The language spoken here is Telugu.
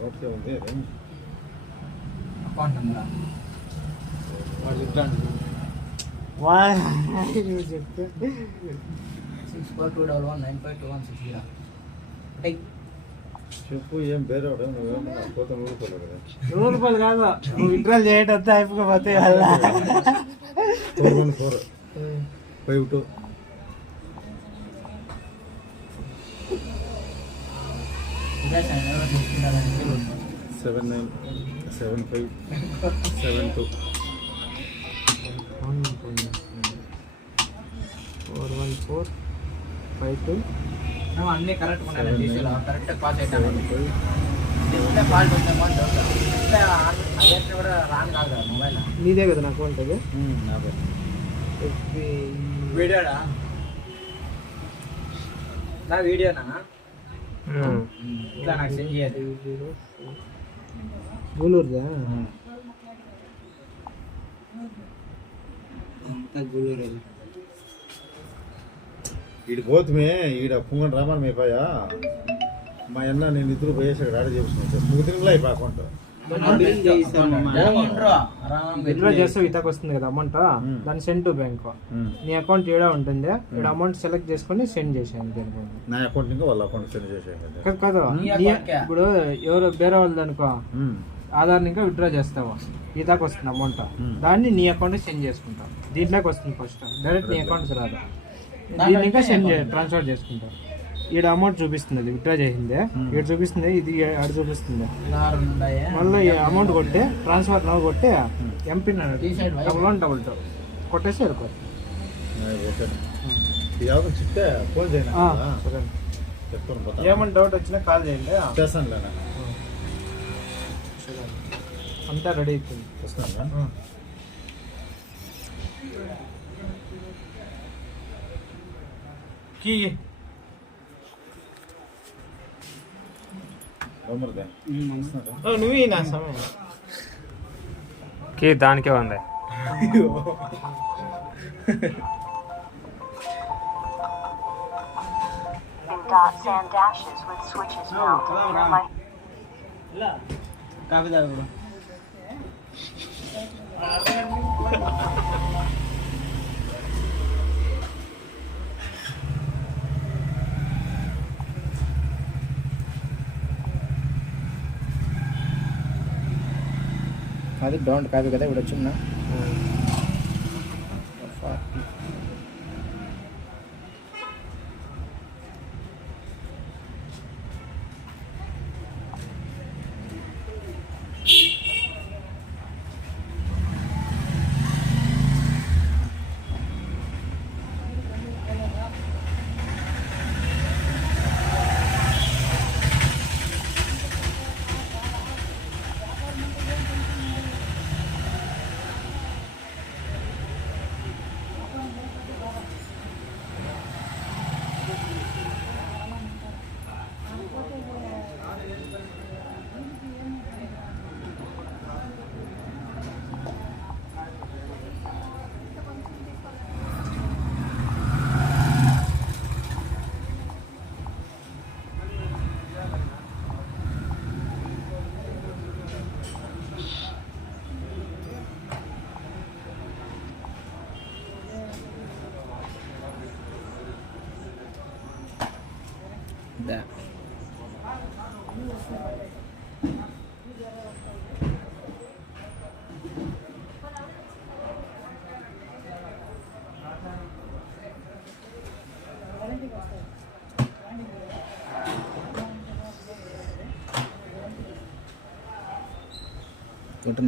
నోట్కే ఉంది అకౌంట్ నెంబర్ చెప్తే 6421195216 చెప్పు ఏం పేరు నువ్వేమో పోతే ఊరుకోలేదు కదా రూపాయలు కాదు నువ్వు విత్డ్రాల్ చేయటం అయిపోతే 414 52 797572 41452 అన్నీ కరెక్ట్ కరెక్ట్ పాస్ అవుతాను డిస్ప్లే ఫాల్ట్ ఉందేమో అని డౌట్ డిస్ప్లే అదేంటి కూడా రాను కాదు కదా మొబైల్ నీదే కదా నా అకౌంట్ అది వీడియోనా నా వీడియోనా ఇట్లా నాకు సెండ్ చేయాలి గూలూరుదా గూలూరు ఈడు పోతుమే ఈడ పుంగన్ రామన్ మేపాయా మా అన్న నేను ఇద్దరు పోయేసి అక్కడ ఆర్డర్ చేసుకున్నాను మూడు తిరుగులు అయిపోయి అకౌంట్ విత్డ్రా చేస్తే ఇతకు వస్తుంది కదా అమౌంట్ దాన్ని సెండ్ టు బ్యాంక్ నీ అకౌంట్ ఏడా ఉంటుంది ఇక్కడ అమౌంట్ సెలెక్ట్ చేసుకొని సెండ్ చేసాను దీనికి నా అకౌంట్ ఇంకా వాళ్ళ అకౌంట్ సెండ్ చేసేది కాదు ఇప్పుడు ఎవరు వేరే వాళ్ళది అనుకో ఆధార్ ఇంకా విత్డ్రా చేస్తావు ఇతకు వస్తుంది అమౌంట్ దాన్ని నీ అకౌంట్ సెండ్ చేసుకుంటావు దీంట్లోకి వస్తుంది ఫస్ట్ డైరెక్ట్ నీ అకౌంట్ రాదు దీన్ని ఇంకా సెండ్ ట్రాన్స్ఫర్ చేసుకుంటావు ఈడ అమౌంట్ చూపిస్తుంది అది విత్డ్రా చేసిందే ఈడ చూపిస్తుంది ఇది ఆడ చూపిస్తుంది మళ్ళీ అమౌంట్ కొట్టే ట్రాన్స్ఫర్ నవ్వు కొట్టే ఎంపిన్ డబుల్ 2 కొట్టేసి వెళ్ళిపోతుంది ఫోన్ చేయండి ఏమన్నా డౌట్ వచ్చినా కాల్ చేయండి చేస్తాను అంతా రెడీ అవుతుంది వస్తాను కీ నువ్వు నా సమయం కీ దానికే ఉంది కాఫీ తాగు అది డౌన్ కాదు కదా ఇప్పుడు వచ్చిందా that. What